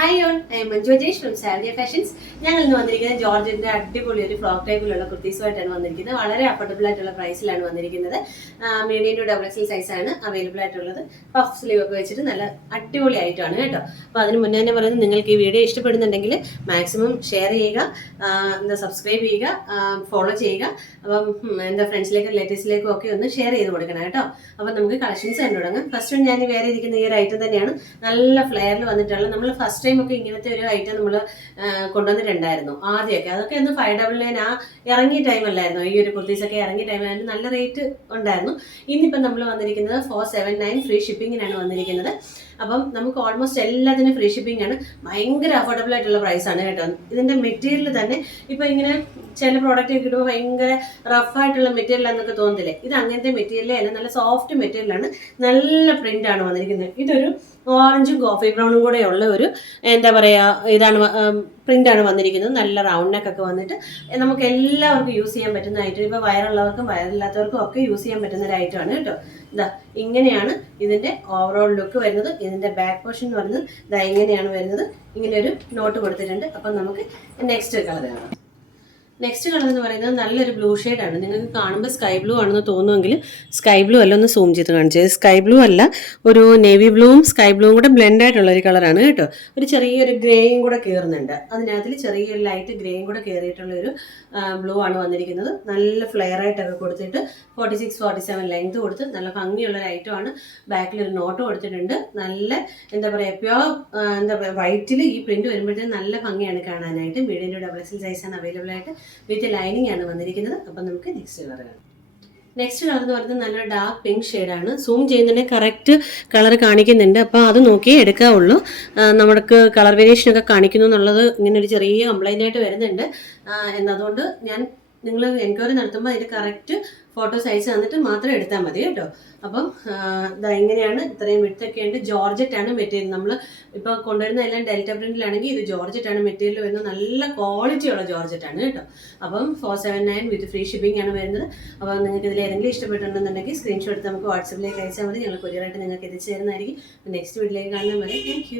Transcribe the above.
Hi on Manju Ajesh from Saliya fashions ഞങ്ങൾ ഇന്ന് വന്നിരിക്കുന്നത് ജോർജിന്റെ അടിപൊളി ഒരു ഫ്രോക്ക് ടൈപ്പിലുള്ള കുർത്തീസുമായിട്ടാണ് വന്നിരിക്കുന്നത്. വളരെ അഫോർഡബിൾ ആയിട്ടുള്ള പ്രൈസിലാണ് വന്നിരിക്കുന്നത്. മീഡിയം ടു ഡബിൾ എക്സൽ സൈസാണ് അവൈലബിൾ ആയിട്ടുള്ളത്. പഫ് സ്ലീവ് ഒക്കെ വെച്ചിട്ട് നല്ല അടിപൊളി ആയിട്ടാണ് കേട്ടോ. അപ്പോൾ അതിന് മുന്നേ തന്നെ പറയുന്നത് നിങ്ങൾക്ക് ഈ വീഡിയോ ഇഷ്ടപ്പെടുന്നുണ്ടെങ്കിൽ മാക്സിമം ഷെയർ ചെയ്യുക എന്താ സബ്സ്ക്രൈബ് ചെയ്യുക ഫോളോ ചെയ്യുക. അപ്പം എന്താ ഫ്രണ്ട്സിലേക്കും റിലേറ്റീവ്സിലേക്കും ഒക്കെ ഒന്ന് ഷെയർ ചെയ്ത് കൊടുക്കണം കേട്ടോ. അപ്പോൾ നമുക്ക് കളക്ഷൻസ് കണ്ടു തുടങ്ങാം ഫസ്റ്റ് ഞാൻ വേറെ ഇരിക്കുന്ന ഈ ഒരു ഐറ്റം തന്നെയാണ്. നല്ല ഫ്ലെയറിൽ വന്നിട്ടുള്ള നമ്മൾ ഫസ്റ്റ് ടൈം ഒക്കെ ഇങ്ങനത്തെ ഒരു ഐറ്റം നമ്മൾ കൊണ്ടുവന്നിട്ടുണ്ടായിരുന്നു ആദ്യമൊക്കെ. അതൊക്കെ ഒന്ന് ഫൈവ് ഡബിൾ നയൻ ആ ഇറങ്ങിയ ടൈം അല്ലായിരുന്നു. ഈ ഒരു കുർത്തീസൊക്കെ ഇറങ്ങിയ ടൈമിലായിരുന്നു നല്ല റേറ്റ് ഉണ്ടായിരുന്നു. ഇന്നിപ്പം നമ്മൾ വന്നിരിക്കുന്നത് ഫോർ സെവൻ നയൻ ഫ്രീ ഷിപ്പിങ്ങിനാണ് വന്നിരിക്കുന്നത്. അപ്പം നമുക്ക് ഓൾമോസ്റ്റ് എല്ലാത്തിനും ഫ്രീ ഷിപ്പിംഗ് ആണ്. ഭയങ്കര അഫോർഡബിൾ ആയിട്ടുള്ള പ്രൈസാണ് കേട്ടോ. ഇതിന്റെ മെറ്റീരിയൽ തന്നെ ഇപ്പം ഇങ്ങനെ ചില പ്രോഡക്റ്റ് കിട്ടുമ്പോൾ ഭയങ്കര റഫ് ആയിട്ടുള്ള മെറ്റീരിയൽ എന്നൊക്കെ തോന്നുന്നില്ലേ ഇത് അങ്ങനത്തെ മെറ്റീരിയലേ അല്ല നല്ല സോഫ്റ്റ് മെറ്റീരിയലാണ് നല്ല പ്രിന്റ് ആണ് വന്നിരിക്കുന്നത്. ഇതൊരു ഓറഞ്ചും കോഫി ബ്രൗണും കൂടെ ഉള്ള ഒരു എന്താ പറയാ ഇതാണ് പ്രിന്റ് ആണ് വന്നിരിക്കുന്നത്. നല്ല റൗണ്ട് നെക്ക് ഒക്കെ വന്നിട്ട് നമുക്ക് എല്ലാവർക്കും യൂസ് ചെയ്യാൻ പറ്റുന്ന ഐറ്റം ഇപ്പൊ വയറുള്ളവർക്കും വയറില്ലാത്തവർക്കും ഒക്കെ യൂസ് ചെയ്യാൻ പറ്റുന്ന ഒരു കേട്ടോ. ഇതാ ഇങ്ങനെയാണ് ഇതിന്റെ ഓവറോൾ ലുക്ക് വരുന്നത്. ഇതിന്റെ ബാക്ക് പോർഷൻ എന്ന് പറയുന്നത് ഇതാ ഇങ്ങനെയാണ് വരുന്നത്. ഇങ്ങനെ ഒരു നോട്ട് കൊടുത്തിട്ടുണ്ട്. അപ്പം നമുക്ക് നെക്സ്റ്റ് കളർ കാണാം. നെക്സ്റ്റ് കളർ എന്ന് പറയുന്നത് നല്ലൊരു ബ്ലൂ ആണ്. നിങ്ങൾക്ക് കാണുമ്പോൾ സ്കൈ ബ്ലൂ ആണെന്ന് തോന്നുമെങ്കിൽ സ്കൈ ബ്ലൂ അല്ല ഒന്ന് സൂം ചെയ്ത് കാണിച്ചത് സ്കൈ ബ്ലൂ അല്ല ഒരു നേവി ബ്ലൂവും സ്കൈ ബ്ലൂവും കൂടെ ബ്ലെൻഡ് ആയിട്ടുള്ള ഒരു കളറാണ് കേട്ടോ. ഒരു ചെറിയൊരു ഗ്രേയും കൂടെ കയറുന്നുണ്ട് അതിനകത്തിൽ ചെറിയൊരു ലൈറ്റ് ഗ്രേയും കൂടെ കയറിയിട്ടുള്ള ഒരു ബ്ലൂ ആണ് വന്നിരിക്കുന്നത്. നല്ല ഫ്ലെയർ ആയിട്ടൊക്കെ കൊടുത്തിട്ട് forty six forty seven length കൊടുത്ത് നല്ല ഭംഗിയുള്ള ഒരു ആണ്. ബാക്കിൽ ഒരു നോട്ട് കൊടുത്തിട്ടുണ്ട്. നല്ല എന്താ പറയുക പ്യോർ എന്താ പറയുക വൈറ്റിൽ ഈ പ്രിന്റ് വരുമ്പോഴത്തേക്കും നല്ല ഭംഗിയാണ് കാണാനായിട്ട്. മീഡിയം ടു ഡബിൾ എക്സൽ സൈസാണ് അവൈലബിൾ ആയിട്ട്. വിത്ത് ലൈനിങ് ആണ് വന്നിരിക്കുന്നത്. അപ്പം നമുക്ക് നെക്സ്റ്റ് കളർ കാണാം നെക്സ്റ്റ് കളർ എന്ന് പറയുന്നത് നല്ല ഡാർക്ക് പിങ്ക് ഷെയ്ഡാണ് സൂം ചെയ്യുന്നതിന് കറക്റ്റ് കളർ കാണിക്കുന്നുണ്ട്. അപ്പോൾ അത് നോക്കി എടുക്കാവുള്ളൂ. നമ്മൾക്ക് കളർ വേരിയേഷൻ ഒക്കെ കാണിക്കുന്നു എന്നുള്ളത് ഇങ്ങനെ ഒരു ചെറിയ കംപ്ലൈന്റ് ആയിട്ട് വരുന്നുണ്ട്. എന്നതുകൊണ്ട് ഞാൻ നിങ്ങൾ എൻക്വയറി നടത്തുമ്പോൾ അതിന്റെ കറക്റ്റ് ഫോട്ടോ സൈസ് തന്നിട്ട് മാത്രം എടുത്താൽ മതി കേട്ടോ. അപ്പം ഇതാ ദാ ഇങ്ങനെയാണ് ഇത്രയും വിട്ടൊക്കെ ഉണ്ട്. ജോർജറ്റ് ആണ് മെറ്റീരിയൽ. നമ്മൾ ഇപ്പോൾ കൊണ്ടുവരുന്ന എല്ലാം ഡെൽറ്റ പ്രിന്റിലാണെങ്കിൽ ഇത് ജോർജറ്റാണ് മെറ്റീരിയൽ വരുന്നത്. നല്ല ക്വാളിറ്റി ഉള്ള ജോർജറ്റ് ആണ് കേട്ടോ. അപ്പം four seven nine with free shipping ആണ് വരുന്നത്. അപ്പോൾ നിങ്ങൾക്ക് ഇതിൽ ഏതെങ്കിലും ഇഷ്ടപ്പെട്ടിട്ടുണ്ടെന്നുണ്ടെങ്കിൽ സ്ക്രീൻഷോട്ട് നമുക്ക് വാട്സപ്പിലേക്ക് അയച്ചാൽ മതി. ഞങ്ങൾ കൊറിയറായിട്ട് നിങ്ങൾക്ക് എത്തിച്ചു തരുന്നതായിരിക്കും. നെക്സ്റ്റ് വീട്ടിലേക്ക് കാണുന്ന വരെ താങ്ക്